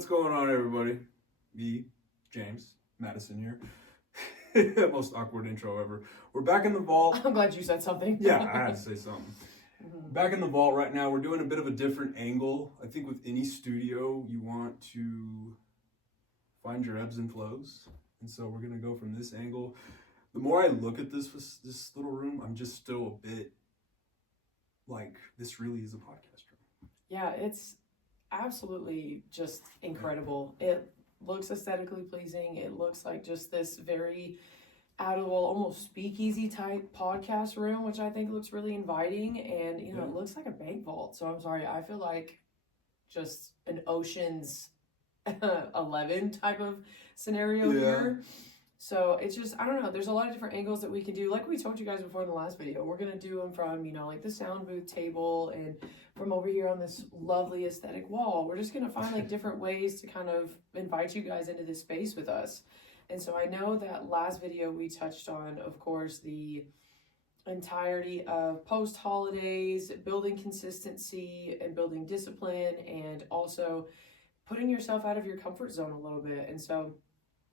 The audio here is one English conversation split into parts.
What's going on, everybody? Me, James, Madison here. Most awkward intro ever. We're back in the vault. I'm glad you said something. Yeah, I had to say something. Back in the vault right now. We're doing a bit of a different angle. I think with any studio, you want to find your ebbs and flows. And so we're going to go from this angle. The more I look at this little room, I'm just still a bit like, this really is a podcast room. Yeah, it's absolutely just incredible. It looks aesthetically pleasing. It looks like just this very out of the wall, almost speakeasy type podcast room, which I think looks really inviting. And, you know, It looks like a bank vault. So I'm sorry, I feel like just an Ocean's 11 type of scenario here. So it's just, I don't know, there's a lot of different angles that we can do. Like we told you guys before in the last video, we're going to do them from, like the sound booth table and from over here on this lovely aesthetic wall. We're just going to find like different ways to kind of invite you guys into this space with us. And so I know that last video we touched on, of course, the entirety of post-holidays, building consistency and building discipline, and also putting yourself out of your comfort zone a little bit. And so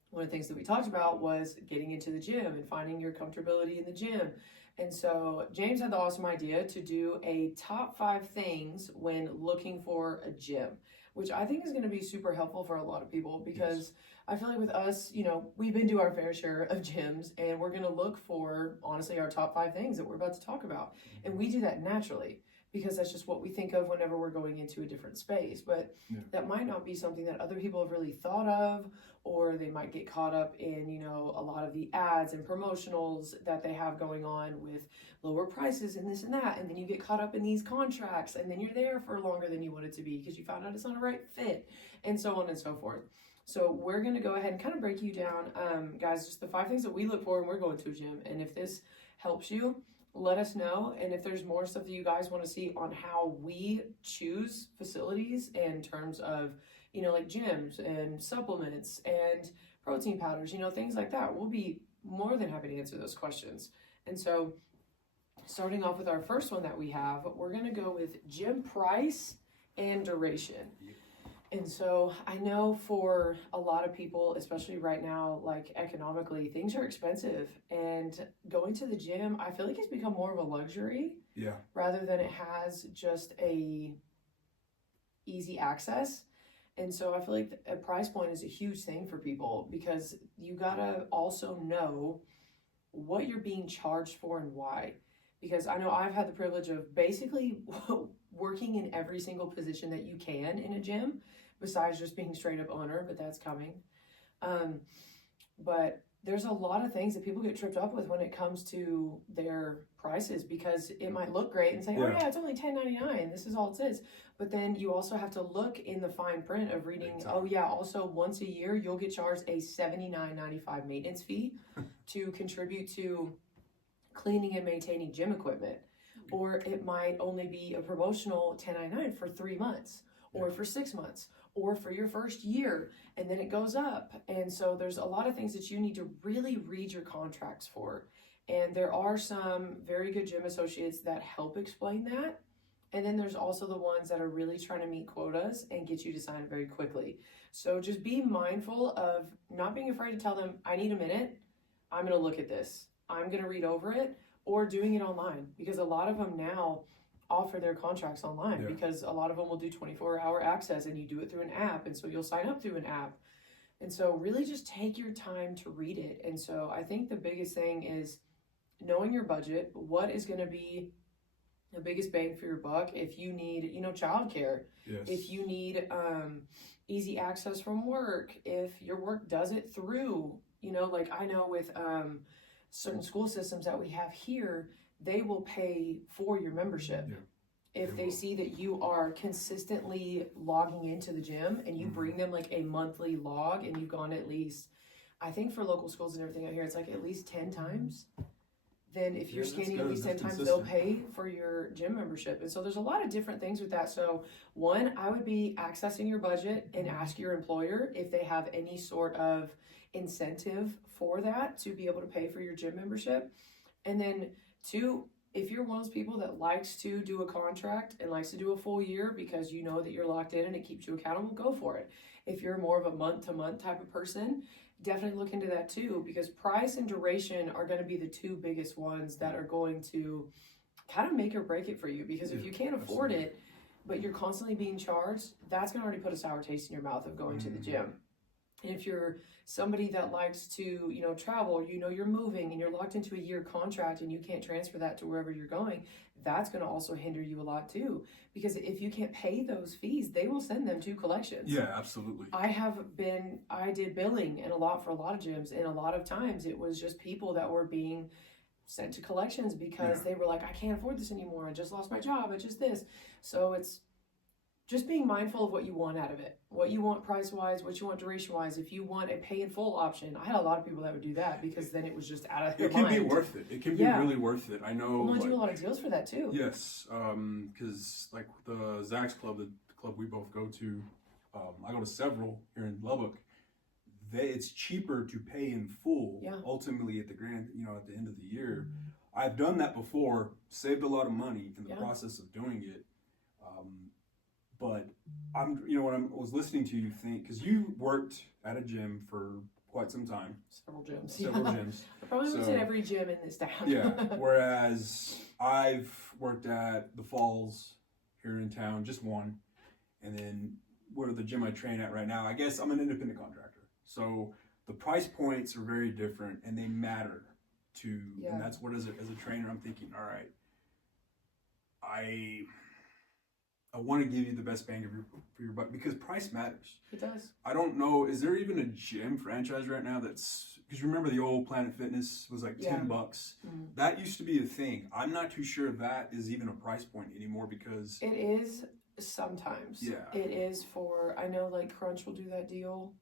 one of the things that we talked about was getting into the gym and finding your comfortability in the gym. And so James had the awesome idea to do a top 5 things when looking for a gym, which I think is going to be super helpful for a lot of people because I feel like with us, we've been to our fair share of gyms and we're going to look for, honestly, our top 5 things that we're about to talk about. And we do that naturally because that's just what we think of whenever we're going into a different space. But that might not be something that other people have really thought of, or they might get caught up in, a lot of the ads and promotionals that they have going on with lower prices and this and that. And then you get caught up in these contracts and then you're there for longer than you wanted to be because you found out it's not a right fit and so on and so forth. So we're going to go ahead and kind of break you down, guys, just the 5 things that we look for when we're going to a gym. And if this helps you, let us know. And if there's more stuff that you guys want to see on how we choose facilities in terms of, like gyms and supplements and protein powders, things like that, we'll be more than happy to answer those questions. And so starting off with our first one that we have, we're going to go with gym price and duration. And so I know for a lot of people, especially right now, like economically, things are expensive, and going to the gym, I feel like it's become more of a luxury rather than it has just a easy access. And so I feel like a price point is a huge thing for people because you gotta also know what you're being charged for and why. Because I know I've had the privilege of basically working in every single position that you can in a gym, besides just being straight up owner, but that's coming. But there's a lot of things that people get tripped up with when it comes to their prices because it might look great and say, oh yeah, it's only $10.99. This is all it is. But then you also have to look in the fine print of reading, oh yeah, also once a year, you'll get charged a $79.95 maintenance fee to contribute to cleaning and maintaining gym equipment. Or it might only be a promotional $10.99 for 3 months or for 6 months or for your first year, and then it goes up. And so there's a lot of things that you need to really read your contracts for. And there are some very good gym associates that help explain that. And then there's also the ones that are really trying to meet quotas and get you to sign it very quickly. So just be mindful of not being afraid to tell them, I need a minute, I'm going to look at this, I'm going to read over it, or doing it online, because a lot of them now offer their contracts online because a lot of them will do 24-hour access and you do it through an app. And so you'll sign up through an app. And so really just take your time to read it. And so I think the biggest thing is knowing your budget, what is going to be the biggest bang for your buck. If you need, childcare, if you need easy access from work, if your work does it through, like I know with certain school systems that we have here, they will pay for your membership. If they see that you are consistently logging into the gym and you bring them like a monthly log and you've gone at least, I think for local schools and everything out here, it's like at least 10 times. Then if you're scanning at least 10 times, they'll pay for your gym membership. And so there's a lot of different things with that. So one, I would be accessing your budget and ask your employer if they have any sort of incentive for that to be able to pay for your gym membership. And then 2, If you're one of those people that likes to do a contract and likes to do a full year because you know that you're locked in and it keeps you accountable, go for it. If you're more of a month-to-month type of person, definitely look into that too, because price and duration are going to be the two biggest ones that are going to kind of make or break it for you. Because if you can't afford it, but you're constantly being charged, that's going to already put a sour taste in your mouth of going to the gym. And if you're somebody that likes to, you know, travel, you know, you're moving and you're locked into a year contract and you can't transfer that to wherever you're going, that's going to also hinder you a lot too. Because if you can't pay those fees, they will send them to collections. Yeah, absolutely. I did billing and for a lot of gyms, and a lot of times it was just people that were being sent to collections because they were like, I can't afford this anymore. I just lost my job. I just this. So it's just being mindful of what you want out of it, what you want price-wise, what you want duration-wise. If you want a pay-in-full option, I had a lot of people that would do that because then it was just out of their mind. It can be worth it. It can be really worth it. I know. Well, I do a lot of deals for that too. Yes, because like the Zach's club, the club we both go to, I go to several here in Lubbock. It's cheaper to pay in full. Ultimately, at the end of the year, I've done that before. Saved a lot of money in the process of doing it. But when I was listening to you think, because you worked at a gym for quite some time. Several gyms. I probably went to every gym in this town. Whereas I've worked at the Falls here in town, just one. And then where the gym I train at right now, I guess I'm an independent contractor. So the price points are very different and they matter to, and that's what as a trainer, I'm thinking, all right, I want to give you the best bang for your buck because price matters. It does. I don't know. Is there even a gym franchise right now because you remember the old Planet Fitness was like $10? That used to be a thing. I'm not too sure that is even a price point anymore because it is sometimes. It is I know like Crunch will do that deal,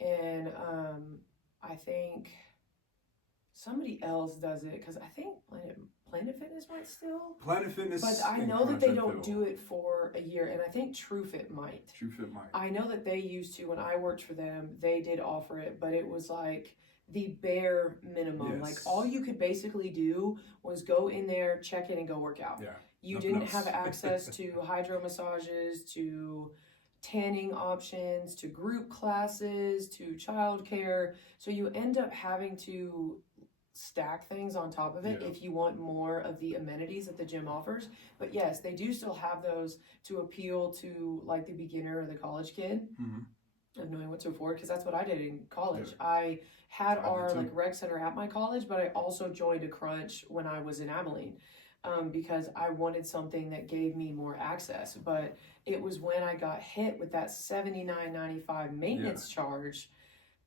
and I think somebody else does it because I think Planet Fitness might still. Planet Fitness. But I know that they don't do it for a year, and I think TrueFit might. TrueFit might. I know that they used to, when I worked for them, they did offer it, but it was like the bare minimum. Like all you could basically do was go in there, check in, and go work out. You didn't have access to hydro massages, to tanning options, to group classes, to childcare. So you end up having to stack things on top of it if you want more of the amenities that the gym offers. But yes, they do still have those to appeal to like the beginner or the college kid of knowing what to afford, because that's what I did in college. I had our like rec center at my college, but I also joined a Crunch when I was in Abilene because I wanted something that gave me more access. But it was when I got hit with that $79.95 maintenance charge,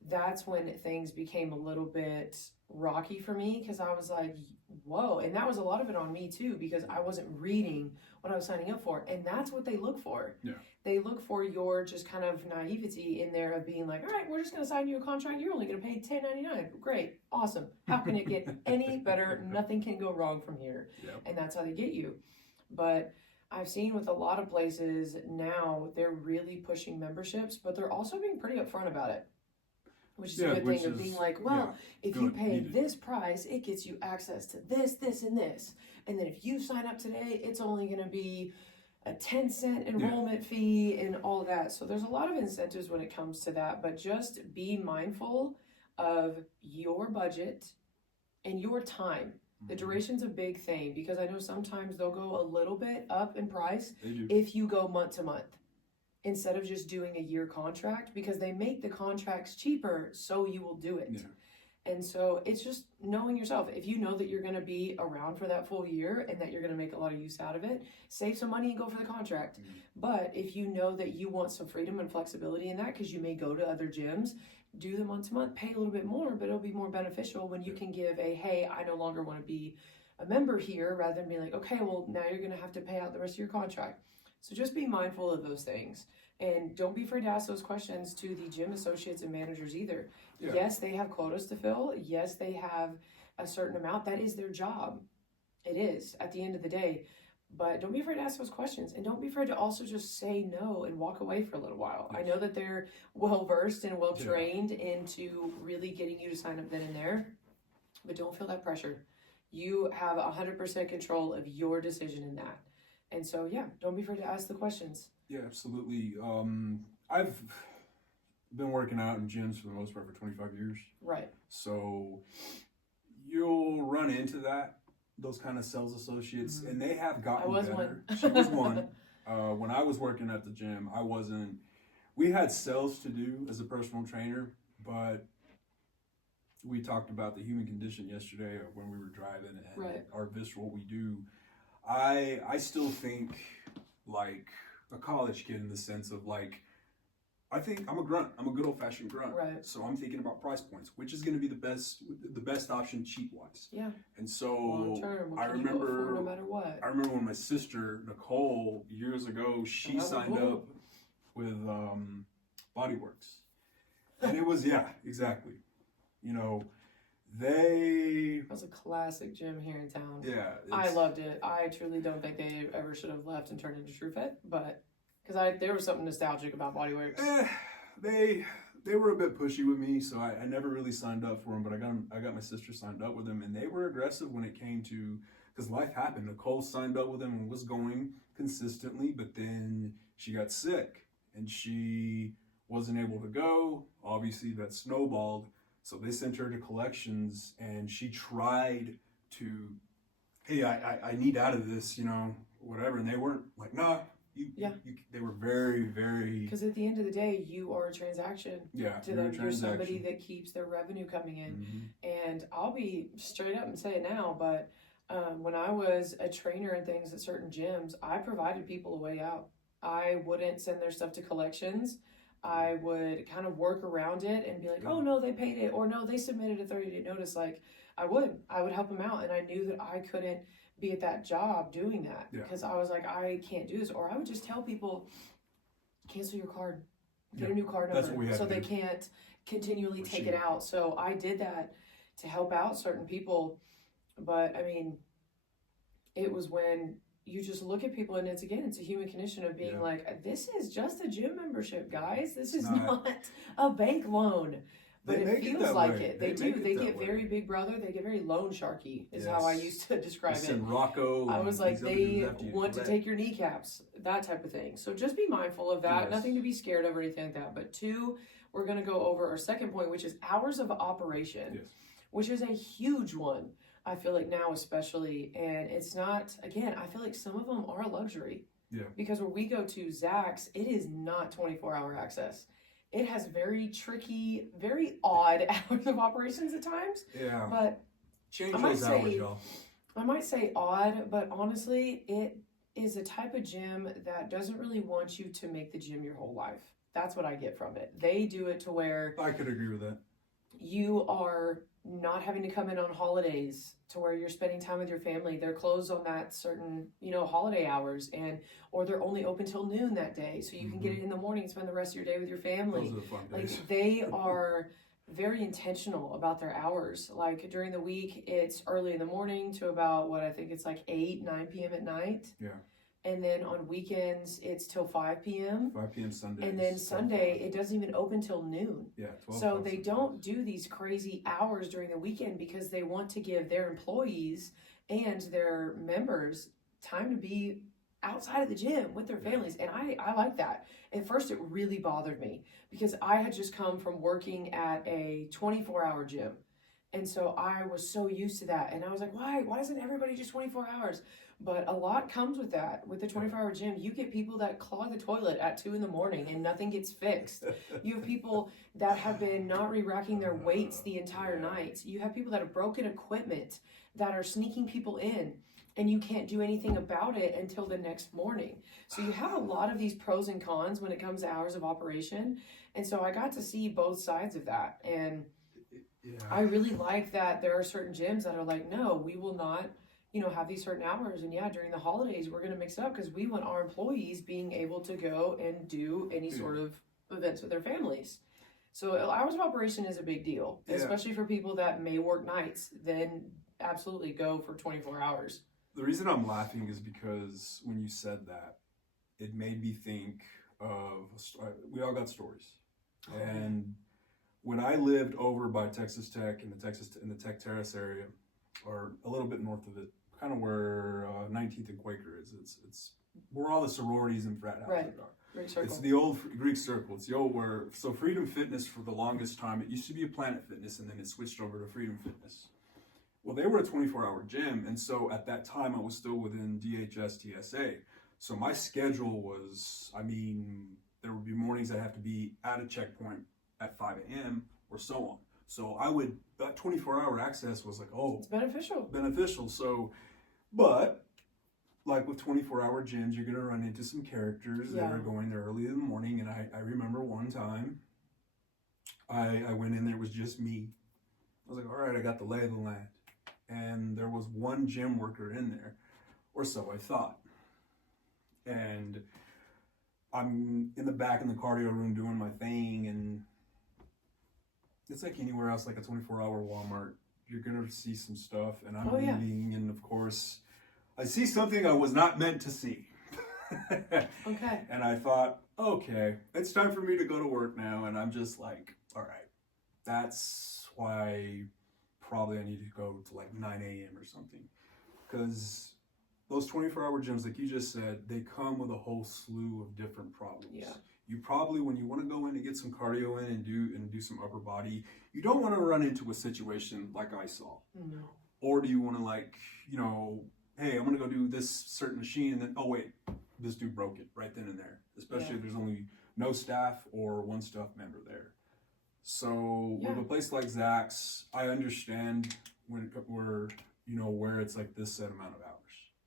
that's when things became a little bit rocky for me, because I was like, whoa. And that was a lot of it on me too, because I wasn't reading what I was signing up for. And that's what they look for. They look for your just kind of naivety in there of being like, all right, we're just going to sign you a contract. You're only going to pay $10.99. Great. Awesome. How can it get any better? Nothing can go wrong from here. And that's how they get you. But I've seen with a lot of places now, they're really pushing memberships, but they're also being pretty upfront about it. Which is a good thing of being like, well, if you pay this price, it gets you access to this, this, and this. And then if you sign up today, it's only going to be a 10-cent enrollment fee and all that. So there's a lot of incentives when it comes to that. But just be mindful of your budget and your time. The duration's a big thing, because I know sometimes they'll go a little bit up in price if you go month to month, instead of just doing a year contract, because they make the contracts cheaper, so you will do it. And so it's just knowing yourself. If you know that you're going to be around for that full year and that you're going to make a lot of use out of it, save some money and go for the contract. But if you know that you want some freedom and flexibility in that, because you may go to other gyms, do the month to month, pay a little bit more, but it'll be more beneficial when you can give hey, I no longer want to be a member here, rather than being like, okay, well, now you're going to have to pay out the rest of your contract. So just be mindful of those things. And don't be afraid to ask those questions to the gym associates and managers either. Yes, they have quotas to fill. Yes, they have a certain amount. That is their job. It is, at the end of the day. But don't be afraid to ask those questions. And don't be afraid to also just say no and walk away for a little while. I know that they're well-versed and well-trained into really getting you to sign up then and there. But don't feel that pressure. You have 100% control of your decision in that. And so, yeah, don't be afraid to ask the questions. Yeah, absolutely. I've been working out in gyms for the most part for 25 years. Right. So you'll run into those kind of sales associates, and they have gotten better. She was one. When I was working at the gym, we had sales to do as a personal trainer, but we talked about the human condition yesterday when we were driving and our visceral we do. I still think like a college kid in the sense of like, I think I'm a grunt. I'm a good old fashioned grunt. Right. So I'm thinking about price points, which is going to be the best option cheap wise. Yeah. And so long term, I remember no matter what. I remember when my sister Nicole years ago, she signed up with Bodyworks, and it was exactly. You know, that was a classic gym here in town. Yeah, I loved it. I truly don't think they ever should have left and turned into TrueFit, but because there was something nostalgic about Bodyworks. They were a bit pushy with me, so I never really signed up for them. But I got my sister signed up with them, and they were aggressive when it came to, because life happened. Nicole signed up with them and was going consistently, but then she got sick and she wasn't able to go. Obviously, that snowballed. So they sent her to collections, and she tried to, hey, I need out of this, whatever. And they weren't like, nah. They were very, very. Because at the end of the day, you are a transaction. Yeah, to them, you're somebody that keeps their revenue coming in. Mm-hmm. And I'll be straight up and say it now, but when I was a trainer and things at certain gyms, I provided people a way out. I wouldn't send their stuff to collections. I would kind of work around it and be like, oh no, they paid it, or no, they submitted a 30-day notice. Like I would help them out, and I knew that I couldn't be at that job doing that because I was like, I can't do this. Or I would just tell people, cancel your card, get a new card number, so they can't continually take it out. So I did that to help out certain people. But I mean, it was when you just look at people, and it's a human condition of being like, this is just a gym membership, guys. This is not a bank loan. But it feels like it. They do. They get very Big Brother. They get very loan sharky, is how I used to describe it. Rocco. I was like, they want to take your kneecaps, that type of thing. So just be mindful of that. Nothing to be scared of or anything like that. But 2, we're going to go over our second point, which is hours of operation, which is a huge one. I feel like now especially, and it's not, again, I feel like some of them are a luxury. Yeah. Because when we go to Zach's, it is not 24-hour access. It has very tricky, very odd hours of operations at times. Yeah. But change those hours, y'all. I might say odd, but honestly, it is a type of gym that doesn't really want you to make the gym your whole life. That's what I get from it. They do it to where I could agree with that. You are not having to come in on holidays to where you're spending time with your family. They're closed on that certain, holiday hours, or they're only open till noon that day. So you can get it in the morning and spend the rest of your day with your family. Those are the fun days. Like they are very intentional about their hours. Like during the week, it's early in the morning to about what I think it's like 8, 9 p.m. at night. Yeah. And then on weekends, it's till 5 p.m. 5 p.m. Sunday. And then Sunday, it doesn't even open till noon. Yeah, 12. So they don't do these crazy hours during the weekend because they want to give their employees and their members time to be outside of the gym with their families. And I like that. At first, it really bothered me because I had just come from working at a 24-hour gym. And so I was so used to that. And I was like, why isn't everybody just 24 hours? But a lot comes with that. With the 24-hour gym, you get people that clog the toilet at 2 in the morning and nothing gets fixed. You have people that have been not re-racking their weights the entire night. You have people that have broken equipment that are sneaking people in, and you can't do anything about it until the next morning. So you have a lot of these pros and cons when it comes to hours of operation. And so I got to see both sides of that. And I really like that there are certain gyms that are like, no, we will not have these certain hours. And during the holidays, we're going to mix it up because we want our employees being able to go and do any sort of events with their families. So hours of operation is a big deal, especially for people that may work nights. Then absolutely go for 24 hours. The reason I'm laughing is because when you said that, it made me think of, we all got stories. And when I lived over by Texas Tech in the Tech Terrace area, or a little bit north of it, kind of where 19th and Quaker is. It's where all the sororities and frat houses are. Greek Circle. It's the old Greek Circle. It's the old so Freedom Fitness for the longest time, it used to be a Planet Fitness, and then it switched over to Freedom Fitness. Well, they were a 24-hour gym, and so at that time I was still within DHS TSA. So my schedule was, there would be mornings I'd have to be at a checkpoint at 5 a.m. or so on. So that 24-hour access was like, it's beneficial. So, but like with 24-hour gyms, you're going to run into some characters that are going there early in the morning. And I remember one time I went in there, it was just me. I was like, all right, I got the lay of the land. And there was one gym worker in there, or so I thought. And I'm in the back in the cardio room doing my thing, and it's like anywhere else, like a 24-hour Walmart. You're going to see some stuff, and I'm leaving, and of course, I see something I was not meant to see. Okay. And I thought, okay, it's time for me to go to work now, and I'm just like, all right, that's why probably I need to go to like 9 a.m. or something, because those 24-hour gyms, like you just said, they come with a whole slew of different problems. Yeah. You probably, when you want to go in and get some cardio in and do some upper body, you don't want to run into a situation like I saw. No. Or do you want to hey, I'm going to go do this certain machine, and then, oh wait, this dude broke it right then and there. Especially if there's only no staff or one staff member there. So with a place like Zach's, I understand where it's like this set amount of hours.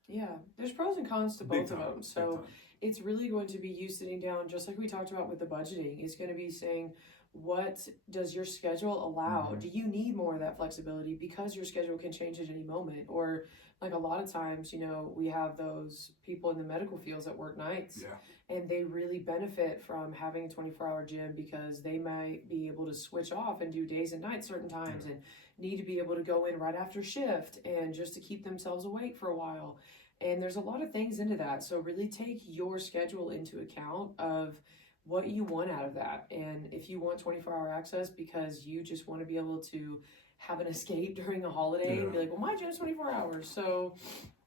Yeah, there's pros and cons to both of them. So time. It's really going to be you sitting down, just like we talked about with the budgeting. It's going to be saying, what does your schedule allow? Mm-hmm. Do you need more of that flexibility because your schedule can change at any moment? Or like a lot of times, we have those people in the medical fields that work nights, and they really benefit from having a 24-hour gym because they might be able to switch off and do days and nights certain times and need to be able to go in right after shift and just to keep themselves awake for a while. And there's a lot of things into that. So really take your schedule into account of what you want out of that. And if you want 24-hour access because you just want to be able to have an escape during a holiday and be like, well, my gym's 24 hours. So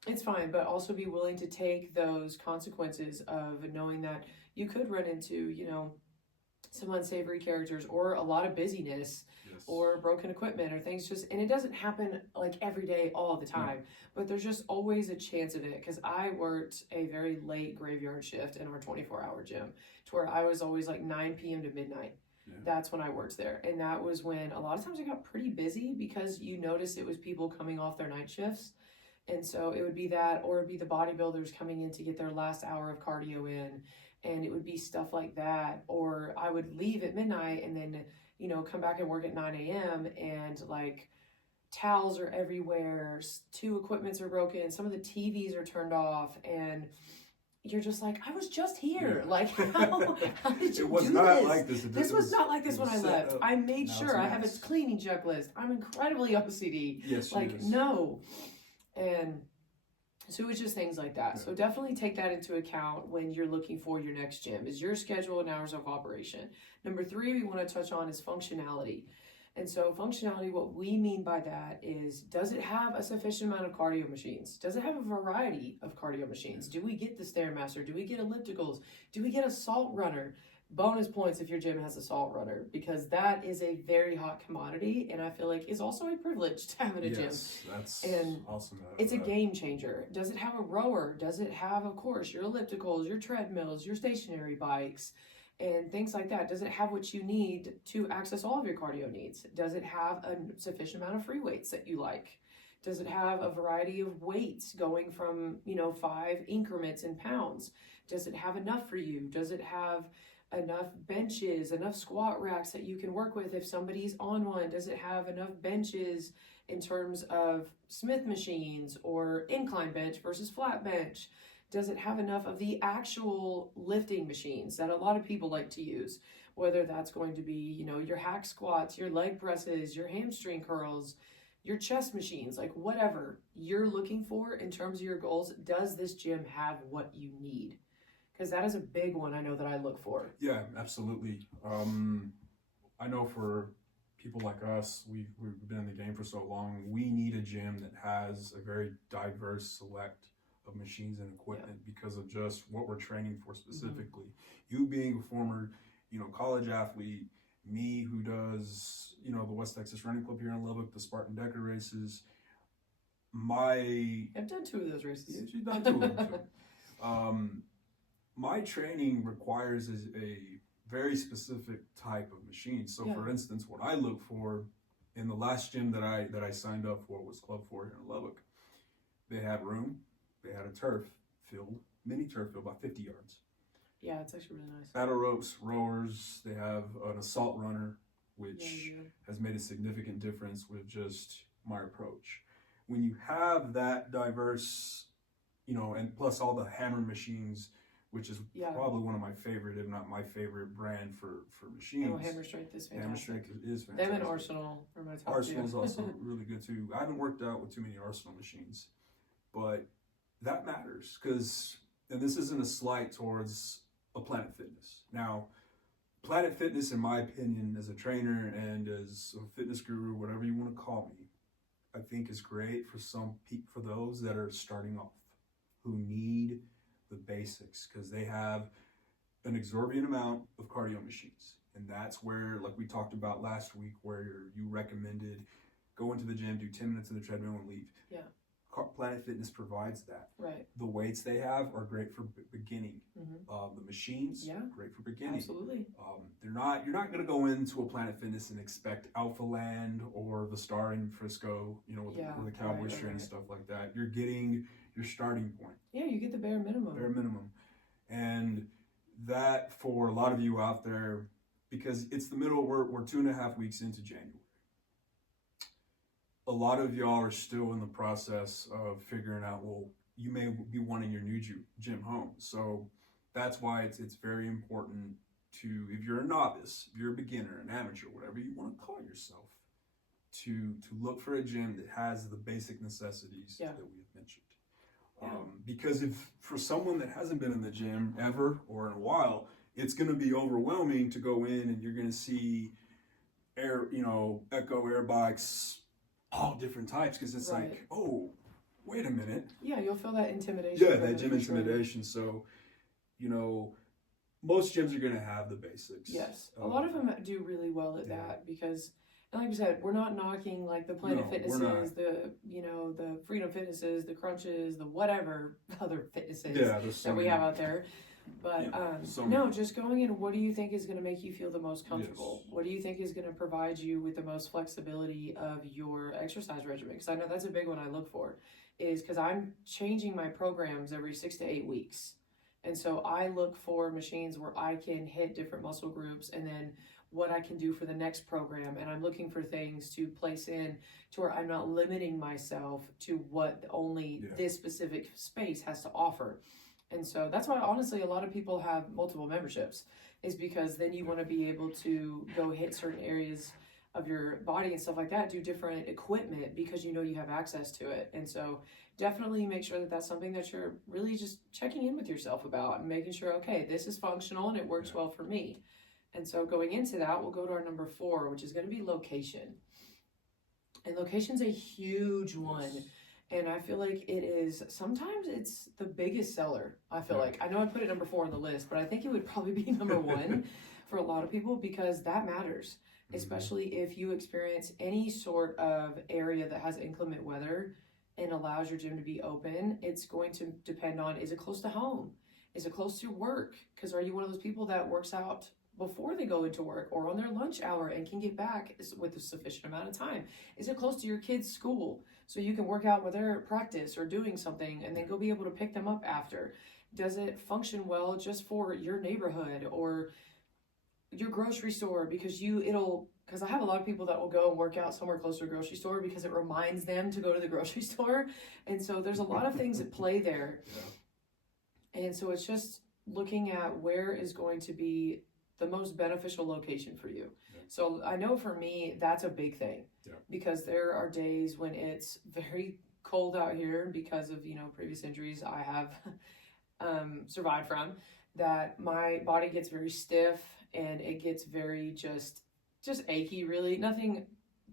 it's fine, but also be willing to take those consequences of knowing that you could run into, some unsavory characters or a lot of busyness or broken equipment or things and it doesn't happen like every day all the time, but there's just always a chance of it. Because I worked a very late graveyard shift in our 24-hour gym to where I was always like 9 p.m. to midnight. That's when I worked there. And that was when a lot of times I got pretty busy because you notice it was people coming off their night shifts. And so it would be that, or it'd be the bodybuilders coming in to get their last hour of cardio in. And it would be stuff like that. Or I would leave at midnight and then, come back and work at 9 a.m. and like towels are everywhere. 2 equipments are broken. Some of the TVs are turned off. And you're just like, I was just here. Like, how did you It was do not this? like this. This was not like this when I left. I made sure I have a mess. cleaning checklist. I'm incredibly OCD. Yes, Like, no. And so it's just things like that. So definitely take that into account when you're looking for your next gym. Is your schedule and hours of operation. Number 3 we want to touch on is functionality. And so functionality, what we mean by that is, does it have a sufficient amount of cardio machines? Does it have a variety of cardio machines? Do we get the Stairmaster? Do we get ellipticals? Do we get a salt runner? Bonus points if your gym has a salt runner, because that is a very hot commodity, and I feel like is also a privilege to have in a gym. That's awesome. It's a game changer. Does it have a rower? Does it have, of course, your ellipticals, your treadmills, your stationary bikes, and things like that? Does it have what you need to access all of your cardio needs? Does it have a sufficient amount of free weights that you like? Does it have a variety of weights going from, 5 increments in pounds? Does it have enough for you? Does it have enough benches, enough squat racks that you can work with if somebody's on one? Does it have enough benches in terms of Smith machines or incline bench versus flat bench? Does it have enough of the actual lifting machines that a lot of people like to use? Whether that's going to be, your hack squats, your leg presses, your hamstring curls, your chest machines, like whatever you're looking for in terms of your goals. Does this gym have what you need? Because that is a big one I know that I look for. Yeah, absolutely. I know for people like us, we've been in the game for so long, we need a gym that has a very diverse select of machines and equipment because of just what we're training for specifically. You being a former, college athlete, me who does, the West Texas Running Club here in Lubbock, the Spartan Decker races, I've done 2 of those races. Yeah, she's done 2 of them too. My training requires a very specific type of machine. So for instance, what I look for in the last gym that I signed up for was Club 4 here in Lubbock. They had room, they had a mini turf field, about 50 yards. Yeah, it's actually really nice. Battle ropes, rowers, they have an assault runner, which has made a significant difference with just my approach. When you have that diverse, and plus all the hammer machines, which is probably one of my favorite, if not my favorite brand for machines. Oh, Hammer Strength is fantastic. Hammer Strength is fantastic. Them and Arsenal are my top Arsenal is 2. also really good too. I haven't worked out with too many Arsenal machines, but that matters and this isn't a slight towards a Planet Fitness. Now, Planet Fitness, in my opinion, as a trainer and as a fitness guru, whatever you want to call me, I think is great for those that are starting off, who need the basics, because they have an exorbitant amount of cardio machines. And that's where, like we talked about last week, where you recommended go into the gym, do 10 minutes of the treadmill and leave. Yeah. Planet Fitness provides that. Right. The weights they have are great for beginning. The machines, great for beginning. Absolutely. You're not going to go into a Planet Fitness and expect Alpha Land or the Star in Frisco, where the Cowboys train and stuff like that. You're getting your starting point. Yeah, you get the bare minimum. Bare minimum. And that, for a lot of you out there, because it's the middle, we're 2.5 weeks into January. A lot of y'all are still in the process of figuring out, you may be wanting your new gym home. So that's why it's very important to, if you're a novice, if you're a beginner, an amateur, whatever you want to call yourself, to look for a gym that has the basic necessities that we have mentioned. Because if for someone that hasn't been in the gym ever or in a while, it's going to be overwhelming to go in and you're going to see Echo air bikes, all different types, because it's like, oh, wait a minute. Yeah, you'll feel that intimidation. Yeah, that gym intimidation. So, most gyms are going to have the basics. Yes, a lot of them do really well at that, because, and like you said, we're not knocking like the Planet Fitnesses, the the Freedom Fitnesses, the Crunches, the whatever other fitnesses that we have out there. But just going in, what do you think is going to make you feel the most comfortable? What do you think is going to provide you with the most flexibility of your exercise regimen? Because I know that's a big one I look for, is because I'm changing my programs every 6 to 8 weeks. And so I look for machines where I can hit different muscle groups and then what I can do for the next program. And I'm looking for things to place in to where I'm not limiting myself to what only this specific space has to offer. And so that's why, honestly, a lot of people have multiple memberships, is because then you want to be able to go hit certain areas of your body and stuff like that, do different equipment because you have access to it. And so definitely make sure that that's something that you're really just checking in with yourself about and making sure, okay, this is functional and it works well for me. And so going into that, we'll go to our number 4, which is going to be location. And location's a huge one. And I feel like sometimes it's the biggest seller, I feel like. I know I put it number 4 on the list, but I think it would probably be number 1 for a lot of people, because that matters, especially if you experience any sort of area that has inclement weather and allows your gym to be open. It's going to depend on, is it close to home? Is it close to work? Because are you one of those people that works out before they go into work or on their lunch hour and can get back with a sufficient amount of time? Is it close to your kids' school so you can work out while they're at practice or doing something and then go be able to pick them up after? Does it function well just for your neighborhood or your grocery store? Because I have a lot of people that will go and work out somewhere close to a grocery store because it reminds them to go to the grocery store. And so there's a lot of things at play there. And so it's just looking at where is going to be the most beneficial location for you. So I know for me, that's a big thing, because there are days when it's very cold out here because of, previous injuries I have survived from, that my body gets very stiff and it gets very just just achy, really. Nothing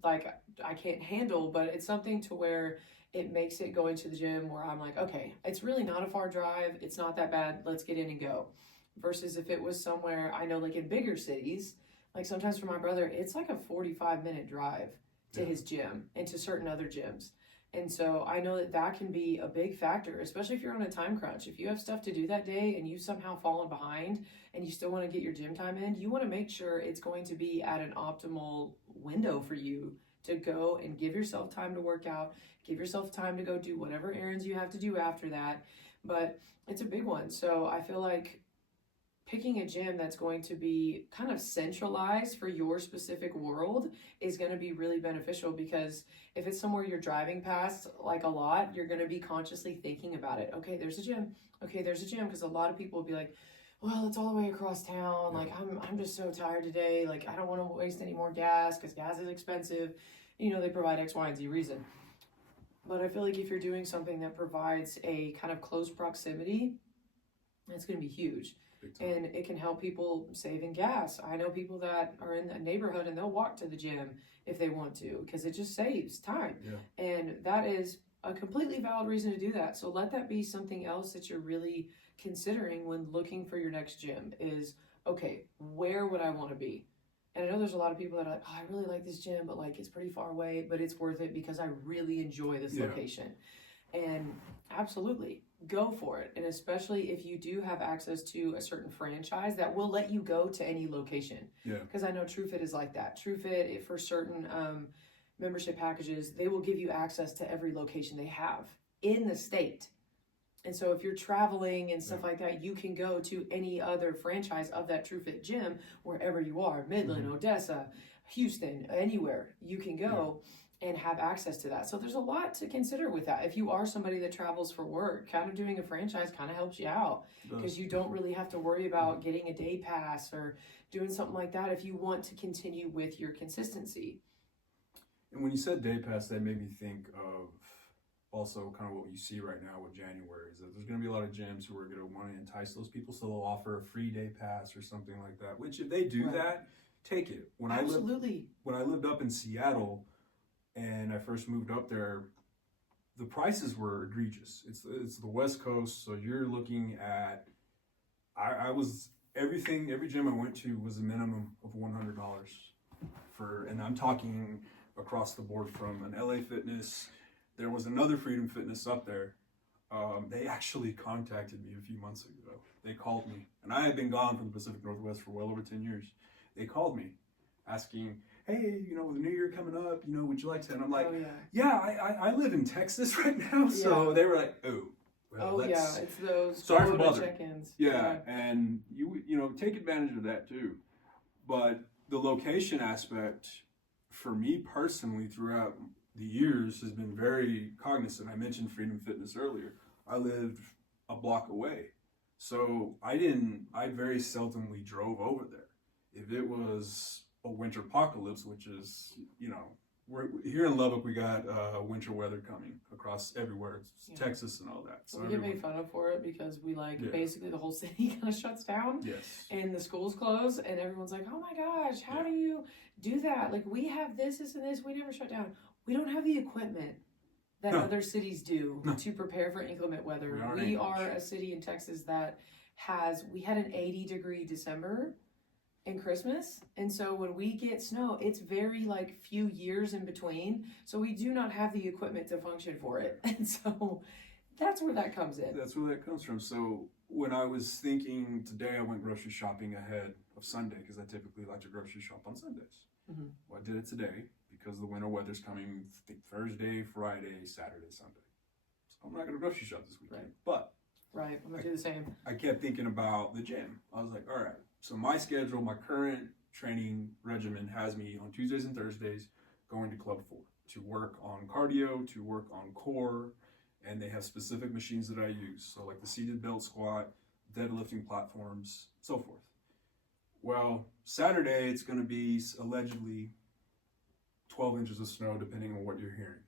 like I can't handle, but it's something to where it makes it going to the gym where I'm like, okay, it's really not a far drive. It's not that bad. Let's get in and go. Versus if it was somewhere, I know like in bigger cities, like sometimes for my brother, it's like a 45-minute drive to his gym and to certain other gyms. And so I know that that can be a big factor, especially if you're on a time crunch. If you have stuff to do that day and you've somehow fallen behind and you still want to get your gym time in, you want to make sure it's going to be at an optimal window for you to go and give yourself time to work out, give yourself time to go do whatever errands you have to do after that. But it's a big one. So I feel like picking a gym that's going to be kind of centralized for your specific world is going to be really beneficial, because if it's somewhere you're driving past like a lot, you're going to be consciously thinking about it. Okay, there's a gym. Okay, there's a gym. Because a lot of people will be like, well, it's all the way across town. Like, I'm just so tired today. Like, I don't want to waste any more gas because gas is expensive. You know, they provide X, Y, and Z reason. But I feel like if you're doing something that provides a kind of close proximity, it's going to be huge. And it can help people save in gas. I know people that are in a neighborhood and they'll walk to the gym if they want to, because it just saves time. Yeah. And that is a completely valid reason to do that. So let that be something else that you're really considering when looking for your next gym is, okay, where would I want to be? And I know there's a lot of people that are like, oh, I really like this gym, but like it's pretty far away, but it's worth it because I really enjoy this location. And absolutely, go for it. And especially if you do have access to a certain franchise that will let you go to any location. Yeah. Because I know TrueFit is like that. TrueFit, for certain membership packages, they will give you access to every location they have in the state. And so if you're traveling and stuff like that, you can go to any other franchise of that TrueFit gym wherever you are, Midland, Odessa, Houston, anywhere you can go. And have access to that. So there's a lot to consider with that. If you are somebody that travels for work, kind of doing a franchise kind of helps you out, because you don't really have to worry about getting a day pass or doing something like that if you want to continue with your consistency. And when you said day pass, that made me think of also kind of what you see right now with January, is that there's going to be a lot of gyms who are going to want to entice those people, so they'll offer a free day pass or something like that, which if they do that, take it. Absolutely. When I lived up in Seattle, and I first moved up there, the prices were egregious. It's the West Coast, so you're looking at, every gym I went to was a minimum of $100 and I'm talking across the board, from an LA Fitness. There was another Freedom Fitness up there. They actually contacted me a few months ago. They called me, and I had been gone from the Pacific Northwest for well over 10 years. They called me asking, hey, with the new year coming up, would you like to? And I'm like, I live in Texas right now. So they were like, it's those sorry for bothering. Check-ins. Yeah, and you take advantage of that too. But the location aspect, for me personally, throughout the years, has been very cognizant. I mentioned Freedom Fitness earlier. I lived a block away, so I very seldomly drove over there. If it was a winter apocalypse, which is, we're here in Lubbock, we got winter weather coming across everywhere. It's Texas and all that. So we get made fun of for it because we basically the whole city kind of shuts down. Yes. And the schools close, and everyone's like, oh my gosh, how do you do that? Like, we have this, and this, we never shut down. We don't have the equipment that other cities do to prepare for inclement weather. We are a city in Texas that we had an 80-degree December and Christmas, and so when we get snow, it's very few years in between, so we do not have the equipment to function for it. And so that's where that comes in. That's where that comes from. So when I was thinking today, I went grocery shopping ahead of Sunday, because I typically like to grocery shop on Sundays. Well, I did it today because the winter weather's coming, I think Thursday, Friday, Saturday, Sunday. So I'm not going to grocery shop this weekend. But I'm going to do the same. I kept thinking about the gym. I was like, all right, so my schedule, my current training regimen has me on Tuesdays and Thursdays going to Club 4 to work on cardio, to work on core, and they have specific machines that I use. So like the seated belt squat, deadlifting platforms, so forth. Well, Saturday, it's going to be allegedly 12 inches of snow, depending on what you're hearing.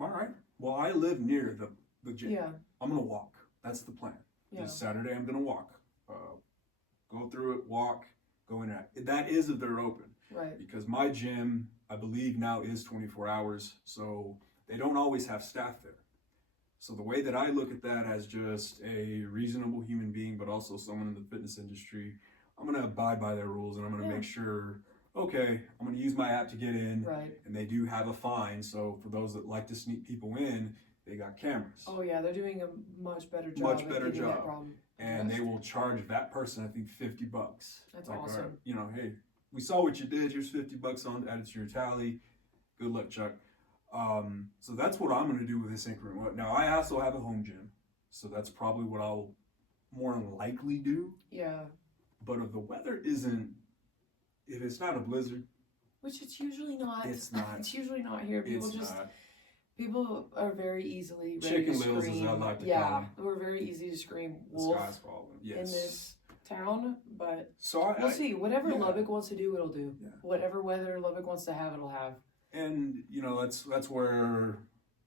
All right. Well, I live near the gym. Yeah. I'm going to walk. That's the plan. Yeah. This Saturday, I'm going to walk. Go through it, walk, go in and out. That is if they're open. Right. Because my gym, I believe now is 24 hours, so they don't always have staff there. So the way that I look at that as just a reasonable human being, but also someone in the fitness industry, I'm going to abide by their rules, and I'm going to make sure, okay, I'm going to use my app to get in, right. and they do have a fine. So for those that like to sneak people in, they got cameras. Oh yeah, they're doing a much better job. Much better job. That problem and they will charge that person, I think, $50. That's like, awesome. You know, hey, we saw what you did. Here's $50 on added to your tally. Good luck, Chuck. So that's what I'm going to do with this increment. Now, I also have a home gym, so that's probably what I'll more than likely do. Yeah. But if the weather isn't, if it's not a blizzard, which it's usually not. It's not. It's usually not here. People are very easily ready Chicken to littles, scream. as I like to call them. We're very easy to scream The wolf sky's falling. Yes. in this town, but so we'll see. Whatever Lubbock wants to do, it'll do. Yeah. Whatever weather Lubbock wants to have, it'll have. And you know, that's where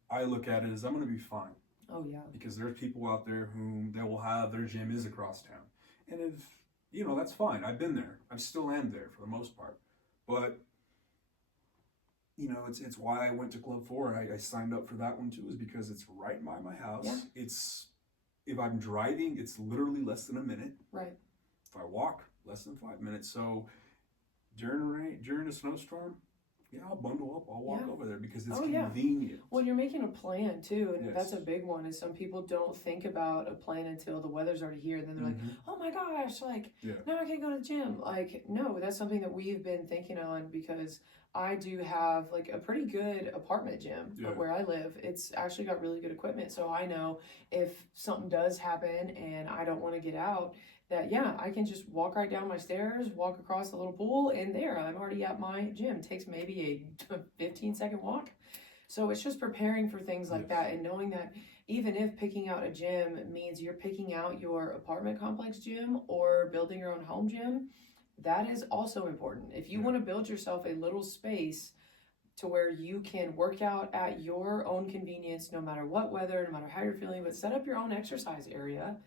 I look at it as I'm going to be fine. Oh yeah. Because there's people out there whom they will have their gym is across town, and if you know, that's fine. I've been there. I still am there for the most part, but you know, it's why I went to Club 4. I signed up for that one too, is because it's right by my house. Yeah. It's, if I'm driving, it's literally less than a minute. Right. If I walk, less than 5 minutes. So during a snowstorm, yeah, I'll bundle up. I'll walk over there because it's convenient. Well, you're making a plan too, and Yes. that's a big one. Is some people don't think about a plan until the weather's already here, and then they're like, "Oh my gosh, like now I can't go to the gym." Like, no, that's something that we've been thinking on because I do have like a pretty good apartment gym where I live. It's actually got really good equipment, so I know if something does happen and I don't want to get out, that I can just walk right down my stairs, walk across the little pool, and there I'm already at my gym. It takes maybe a 15-second walk. So it's just preparing for things like that, and knowing that even if picking out a gym means you're picking out your apartment complex gym or building your own home gym, that is also important. If you want to build yourself a little space to where you can work out at your own convenience, no matter what weather, no matter how you're feeling, but set up your own exercise area,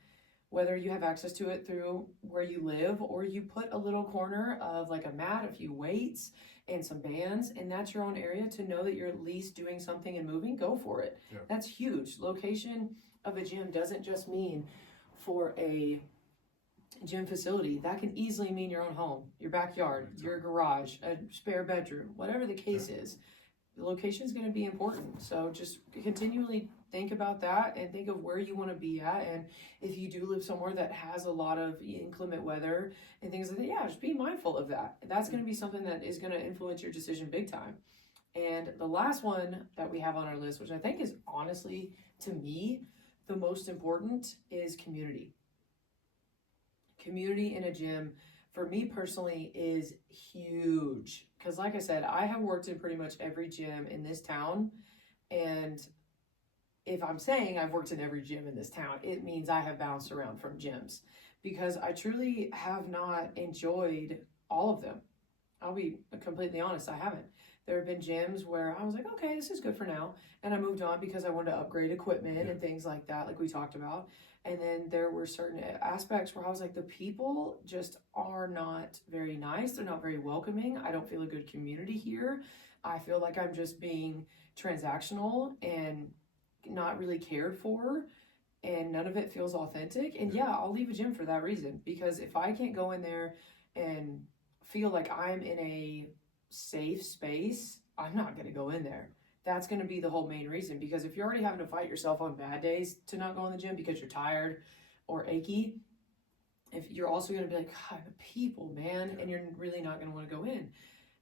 whether you have access to it through where you live, or you put a little corner of like a mat, a few weights, and some bands, and that's your own area to know that you're at least doing something and moving, go for it. Yeah. That's huge. Location of a gym doesn't just mean for a gym facility. That can easily mean your own home, your backyard, your garage, a spare bedroom, whatever the case is. The location is going to be important. So just continually think about that and think of where you want to be at. And if you do live somewhere that has a lot of inclement weather and things like that, just be mindful of that. That's going to be something that is going to influence your decision big time. And the last one that we have on our list, which I think is honestly, to me, the most important, is community. Community in a gym, for me personally, is huge. Because like I said, I have worked in pretty much every gym in this town. And if I'm saying I've worked in every gym in this town, it means I have bounced around from gyms. Because I truly have not enjoyed all of them. I'll be completely honest, I haven't. There have been gyms where I was like, okay, this is good for now. And I moved on because I wanted to upgrade equipment and things like that, like we talked about. And then there were certain aspects where I was like, the people just are not very nice. They're not very welcoming. I don't feel a good community here. I feel like I'm just being transactional and not really cared for. And none of it feels authentic. And I'll leave a gym for that reason. Because if I can't go in there and feel like I'm in a safe space, I'm not going to go in there. That's going to be the whole main reason. Because if you're already having to fight yourself on bad days to not go in the gym because you're tired or achy, if you're also going to be like, God, the people, man, and you're really not going to want to go in.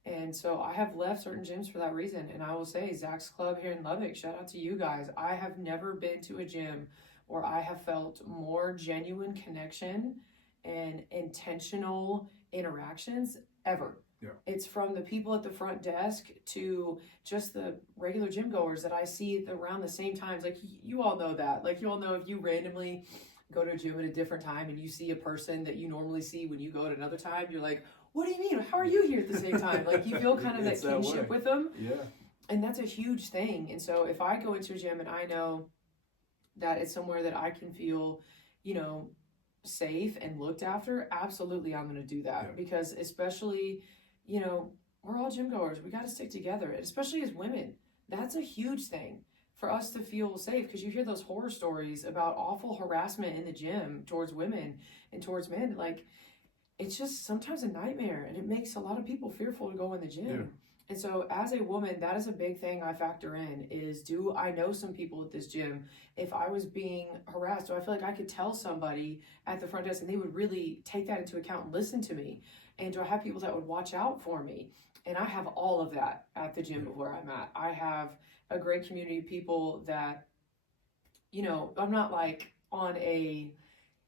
And so I have left certain gyms for that reason. And I will say, Zach's Club here in Lubbock, shout out to you guys. I have never been to a gym where I have felt more genuine connection and intentional interactions ever. Yeah. It's from the people at the front desk to just the regular gym goers that I see around the same times. Like, you all know that. Like, you all know if you randomly go to a gym at a different time and you see a person that you normally see when you go at another time, you're like, what do you mean? How are you here at the same time? Like, you feel kind of that kinship with them. Yeah. And that's a huge thing. And so if I go into a gym and I know that it's somewhere that I can feel, safe and looked after, absolutely I'm going to do that. Yeah. Because especially, you know, we're all gym goers. We got to stick together, and especially as women. That's a huge thing for us to feel safe, because you hear those horror stories about awful harassment in the gym towards women and towards men. Like, it's just sometimes a nightmare, and it makes a lot of people fearful to go in the gym. Yeah. And so as a woman, that is a big thing I factor in is, do I know some people at this gym? If I was being harassed, do I feel like I could tell somebody at the front desk and they would really take that into account and listen to me? And do I have people that would watch out for me? And I have all of that at the gym where I'm at. I have a great community of people that, you know, I'm not like on a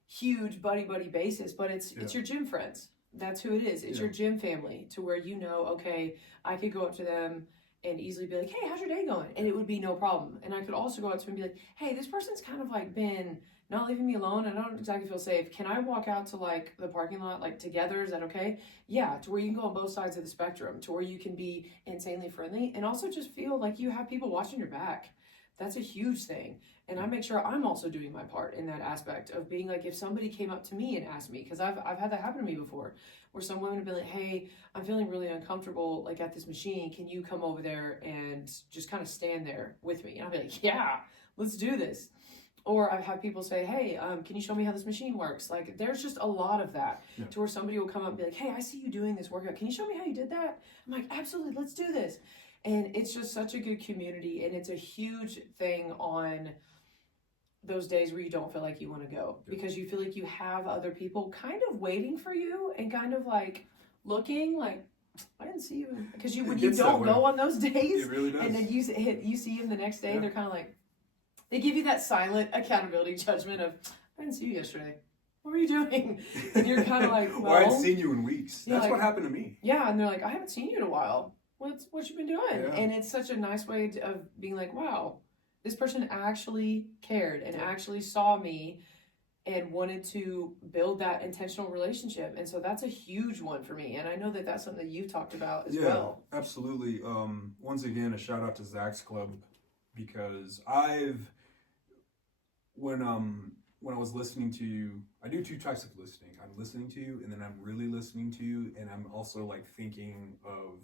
huge buddy basis, but it's your gym friends. That's who it is. It's your gym family, to where, you know, okay, I could go up to them and easily be like, hey, how's your day going? And it would be no problem. And I could also go up to them and be like, hey, this person's kind of like been not leaving me alone. I don't exactly feel safe. Can I walk out to like the parking lot like together? Is that okay? Yeah, to where you can go on both sides of the spectrum, to where you can be insanely friendly and also just feel like you have people watching your back. That's a huge thing. And I make sure I'm also doing my part in that aspect of being like, if somebody came up to me and asked me, because I've had that happen to me before, where some women would be like, hey, I'm feeling really uncomfortable like at this machine. Can you come over there and just kind of stand there with me? And I'll be like, yeah, let's do this. Or I've had people say, hey, can you show me how this machine works? Like, there's just a lot of that to where somebody will come up and be like, hey, I see you doing this workout. Can you show me how you did that? I'm like, absolutely, let's do this. And it's just such a good community, and it's a huge thing on those days where you don't feel like you want to go, because you feel like you have other people kind of waiting for you and kind of like looking like, I didn't see you. Because when you don't go on those days, it really does. And then you see them the next day, they're kind of like, they give you that silent accountability judgment of, I didn't see you yesterday. What were you doing? And you're kind of like, well, I hadn't seen you in weeks. That's like, what happened to me. Yeah, and they're like, I haven't seen you in a while. What you been doing? Yeah. And it's such a nice way of being like, wow, this person actually cared and actually saw me and wanted to build that intentional relationship. And so that's a huge one for me. And I know that that's something that you've talked about as well. Yeah, absolutely. Once again, a shout out to Zach's Club, because when I was listening to you, I do two types of listening. I'm listening to you, and then I'm really listening to you, and I'm also like thinking of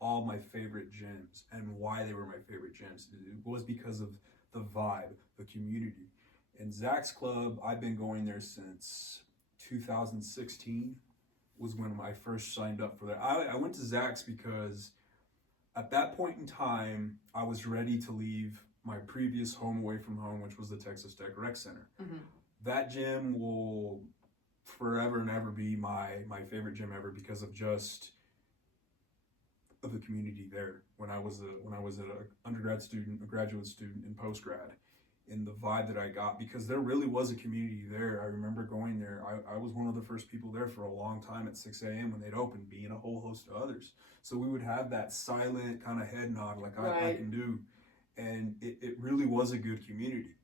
all my favorite gyms and why they were my favorite gyms. It was because of the vibe, the community. And Zach's Club, I've been going there since 2016 was when I first signed up for that. I went to Zach's because at that point in time, I was ready to leave my previous home away from home, which was the Texas Tech Rec Center. Mm-hmm. That gym will forever and ever be my favorite gym ever, because of just of the community there. When I was an undergrad student, a graduate student, and post grad, and the vibe that I got, because there really was a community there. I remember going there. I was one of the first people there for a long time at 6 a.m. when they'd open, being a whole host of others. So we would have that silent kind of head nod, like I can do. And it really was a good community.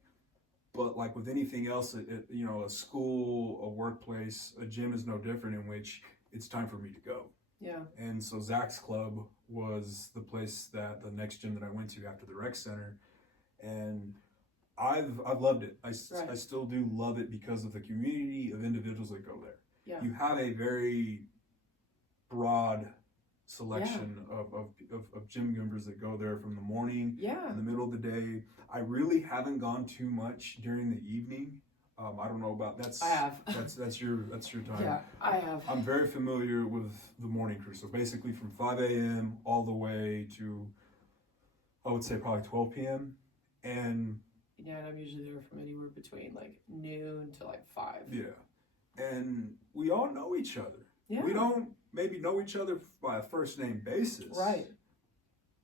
But like with anything else, a school, a workplace, a gym is no different, in which it's time for me to go. Yeah. And so Zach's Club was the place the next gym that I went to after the rec center. And I've loved it. I still do love it because of the community of individuals that go there. Yeah. You have a very broad selection of gym members that go there from the morning, in the middle of the day. I really haven't gone too much during the evening. I don't know about I have. That's your time. Yeah, I have. I'm very familiar with the morning crew. So basically from 5 a.m. all the way to, I would say probably 12 p.m. And I'm usually there from anywhere between like noon to like 5. Yeah. And we all know each other. Yeah. We don't maybe know each other by a first name basis. Right.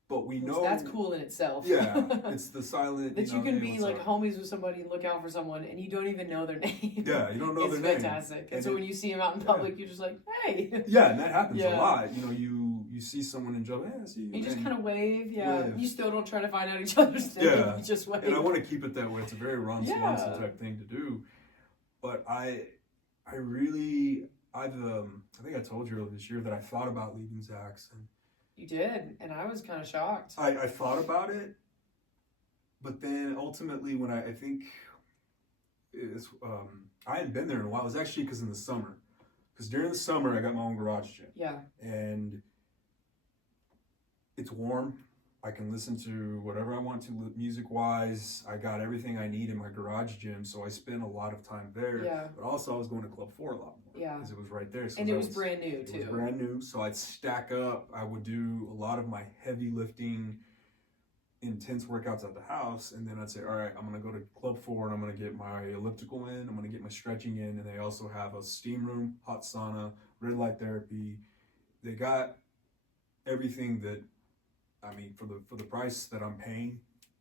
But we know that's cool in itself. Yeah. It's the silent that you can be like homies with somebody and look out for someone and you don't even know their name. Yeah, you don't know their name. It's fantastic. And so when you see them out in public, you're just like, hey. Yeah, and that happens a lot. You see someone in jail, hey, I see you. You just kind of wave, You still don't try to find out each other's name. Yeah. You just wave. And I want to keep it that way. It's a very Ron Swanson type thing to do. But I think I told you earlier this year that I thought about leaving Zach's. And you did, and I was kind of shocked. I thought about it, but then ultimately when I think it's I hadn't been there in a while. It was actually because in the summer. Because during the summer, I got my own garage gym. Yeah. And it's warm. I can listen to whatever I want to music-wise. I got everything I need in my garage gym, so I spent a lot of time there. Yeah. But also, I was going to Club 4 a lot more. Yeah. Because it was right there. So And it was brand new, too. It was brand new, so I'd stack up. I would do a lot of my heavy lifting, intense workouts at the house, and then I'd say, all right, I'm going to go to Club 4, and I'm going to get my elliptical in, I'm going to get my stretching in, and they also have a steam room, hot sauna, red light therapy. They got everything that, I mean, for the price that I'm paying,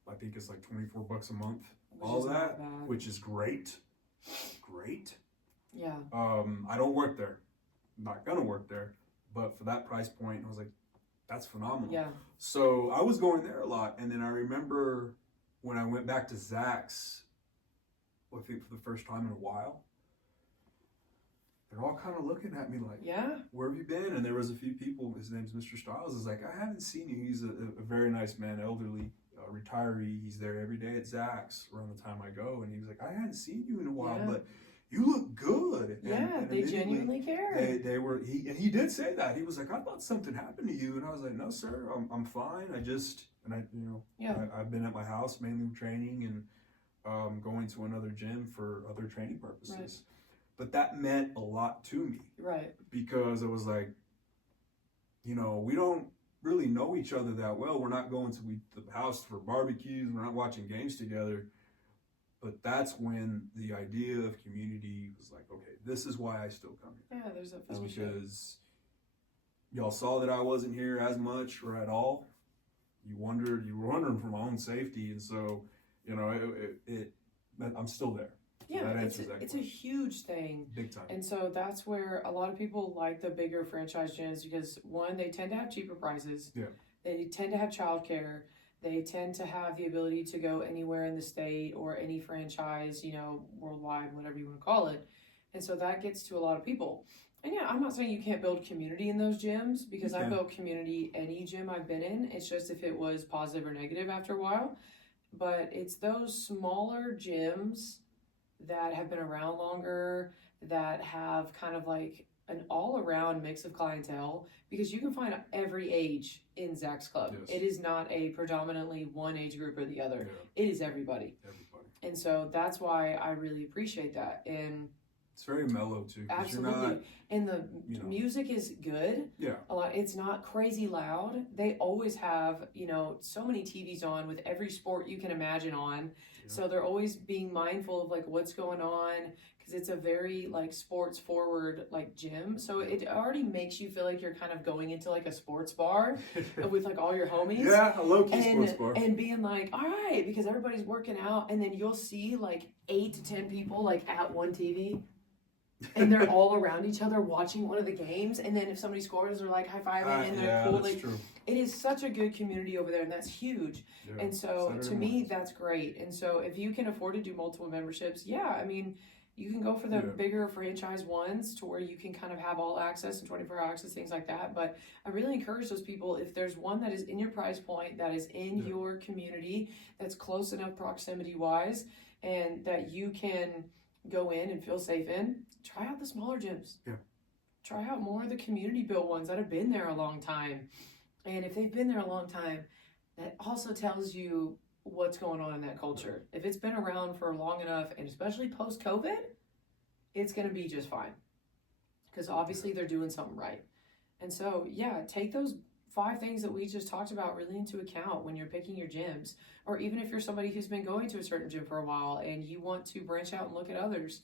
I think it's like $24 a month. All that, which is great. Great. Yeah. I don't work there. I'm not gonna work there, but for that price point, I was like, that's phenomenal. Yeah. So I was going there a lot, and then I remember when I went back to Zach's, I think for the first time in a while, they're all kind of looking at me like, yeah, where have you been? And there was a few people, his name's Mr. Stiles, is like, I haven't seen you. He's a very nice man, elderly, retiree. He's there every day at Zach's around the time I go. And he was like, I hadn't seen you in a while, but you look good. And they genuinely care. He did say that. He was like, I thought something happened to you. And I was like, no, sir, I'm fine. I've been at my house mainly training and going to another gym for other training purposes. Right. But that meant a lot to me. Right. Because it was like, we don't really know each other that well. We're not going to the house for barbecues. We're not watching games together. But that's when the idea of community was like, okay, this is why I still come here. Yeah, there's a fellowship. It's because y'all saw that I wasn't here as much or at all. You were wondering for my own safety. And so, I'm still there. Yeah, it's a huge thing. Big time. And so that's where a lot of people like the bigger franchise gyms because, one, they tend to have cheaper prices. Yeah. They tend to have childcare. They tend to have the ability to go anywhere in the state or any franchise, worldwide, whatever you want to call it. And so that gets to a lot of people. And yeah, I'm not saying you can't build community in those gyms because I've built community any gym I've been in. It's just if it was positive or negative after a while. But it's those smaller gyms that have been around longer, that have kind of like an all-around mix of clientele, because you can find every age in Zach's Club. Yes. It is not a predominantly one age group or the other. Yeah. It is everybody. And so that's why I really appreciate that. And it's very mellow too. Absolutely. And the music is good. Yeah. A lot. It's not crazy loud. They always have, so many TVs on with every sport you can imagine on. Yeah. So they're always being mindful of like what's going on, because it's a very like sports forward like gym. So it already makes you feel like you're kind of going into like a sports bar with like all your homies. Yeah, a low-key sports bar. And being like, all right, because everybody's working out, and then you'll see like 8 to 10 people like at one TV. And they're all around each other watching one of the games, and then if somebody scores, they're like high-fiving, and they're cool. That's true. It is such a good community over there, and that's huge. Yeah, and so to me, that's great. And so if you can afford to do multiple memberships, you can go for the bigger franchise ones to where you can kind of have all access and 24-hour access, things like that. But I really encourage those people, if there's one that is in your price point, that is in your community, that's close enough proximity-wise, and that you can go in and feel safe in, try out the smaller gyms. Yeah. Try out more of the community built ones that have been there a long time. And if they've been there a long time, that also tells you what's going on in that culture. If it's been around for long enough, and especially post-COVID, it's going to be just fine. Because obviously they're doing something right. And so, take those 5 things that we just talked about really into account when you're picking your gyms. Or even if you're somebody who's been going to a certain gym for a while and you want to branch out and look at others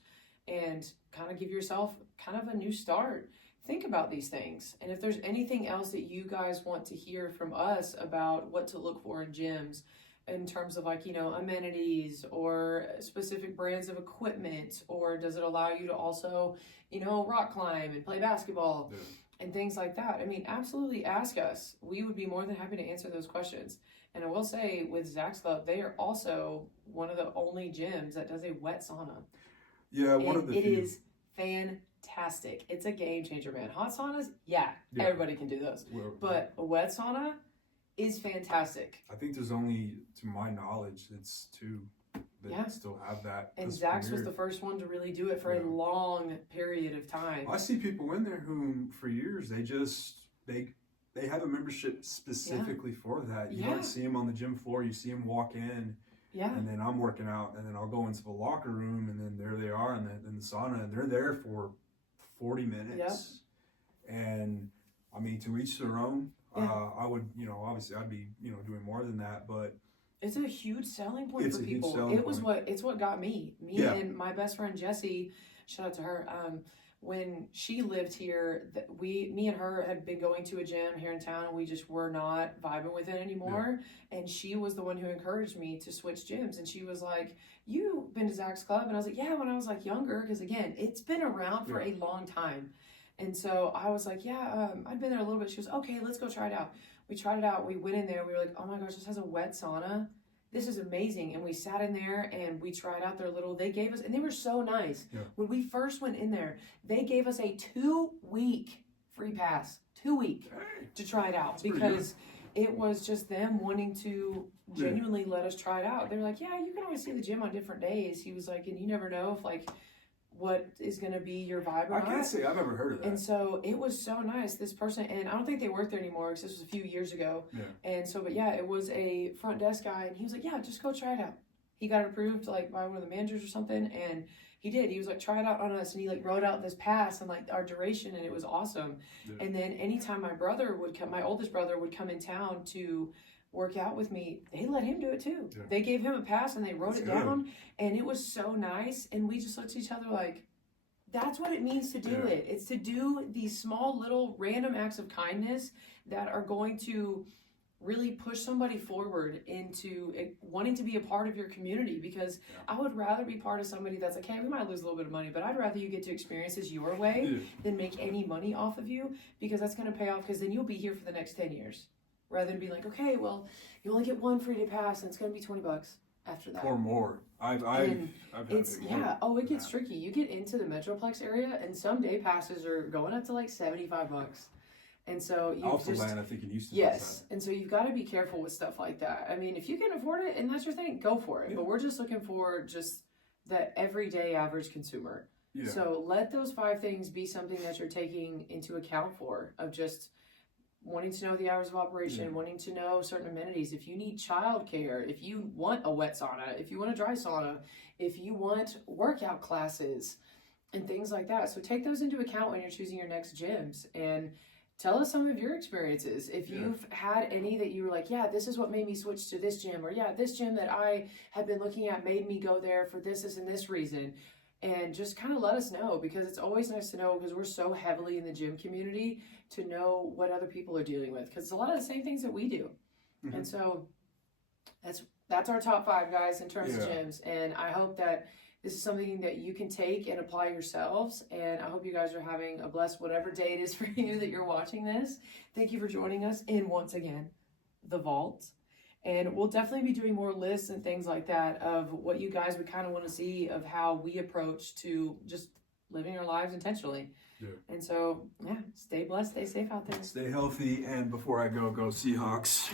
and kind of give yourself kind of a new start, think about these things. And if there's anything else that you guys want to hear from us about what to look for in gyms in terms of like, amenities or specific brands of equipment, or does it allow you to also, rock climb and play basketball? And things like that. I mean, absolutely ask us. We would be more than happy to answer those questions. And I will say with Zach's Club, they are also one of the only gyms that does a wet sauna. Yeah, one of the few. It is fantastic. It's a game changer, man. Hot saunas, everybody can do those. But a wet sauna is fantastic. I think there's only, to my knowledge, it's 2 that still have that. And Zach's was the first one to really do it for a long period of time. I see people in there who, for years, they have a membership specifically for that. You don't see them on the gym floor. You see them walk in. Yeah. And then I'm working out, and then I'll go into the locker room, and then there they are in the sauna, and they're there for 40 minutes. Yep. And I mean, to each their own. Yeah. I would, obviously I'd be, doing more than that, but it's a huge selling point for people. It's what got me. And my best friend Jessie, shout out to her. When she lived here, me and her had been going to a gym here in town, and we just were not vibing with it anymore. Yeah. And she was the one who encouraged me to switch gyms. And she was like, "You been to Zach's club?" And I was like, "Yeah, when I was like younger," because again, it's been around for a long time. And so I was like, "Yeah, I'd been there a little bit." She was, "Okay, let's go try it out." We tried it out. We went in there. We were like, "Oh my gosh, this has a wet sauna. This is amazing." And we sat in there and we tried out they gave us, and they were so nice. Yeah. When we first went in there, they gave us a 2-week free pass, 2-week to try it out. That's because it was just them wanting to genuinely let us try it out. They're like, "Yeah, you can always see the gym on different days." He was like, "And you never know if what is going to be your vibe or not." I can't say I've ever heard of that. And so it was so nice. This person, and I don't think they work there anymore because this was a few years ago. Yeah. And so, but yeah, it was a front desk guy, and he was like, "Yeah, just go try it out." He got it approved by one of the managers or something, and he did. He was like, "Try it out on us," and he wrote out this pass and our duration, and it was awesome. Yeah. And then anytime my oldest brother would come in town to work out with me, they let him do it too. Yeah. They gave him a pass and they wrote it down, and it was so nice. And we just looked at each other like, that's what it means to do it. It's to do these small little random acts of kindness that are going to really push somebody forward into wanting to be a part of your community. Because I would rather be part of somebody that's like, "Hey, we might lose a little bit of money, but I'd rather you get to experience this your way than make any money off of you, because that's going to pay off, because then you'll be here for the next 10 years. Rather than be like, "Okay, well, you only get one free day pass, and it's going to be $20 after that." Or more. I've had it gets tricky. You get into the Metroplex area, and some day passes are going up to $75. And so you I think in Houston. Yes. And so you've got to be careful with stuff like that. I mean, if you can afford it and that's your thing, go for it. Yeah. But we're just looking for just that everyday average consumer. Yeah. So let those 5 things be something that you're taking into account for, of just wanting to know the hours of operation, wanting to know certain amenities. If you need childcare, if you want a wet sauna, if you want a dry sauna, if you want workout classes and things like that. So take those into account when you're choosing your next gyms, and tell us some of your experiences. If you've had any that you were like, "Yeah, this is what made me switch to this gym," or "Yeah, this gym that I had been looking at made me go there for this and this reason." And just kind of let us know, because it's always nice to know, because we're so heavily in the gym community, to know what other people are dealing with, because it's a lot of the same things that we do. Mm-hmm. And so that's our top 5, guys, in terms of gyms. And I hope that this is something that you can take and apply yourselves. And I hope you guys are having a blessed whatever day it is for you that you're watching this. Thank you for joining us in, once again, the vault. And we'll definitely be doing more lists and things like that of what you guys would kind of want to see of how we approach to just living our lives intentionally. Yeah. And so, stay blessed, stay safe out there. Stay healthy, and before I go Seahawks.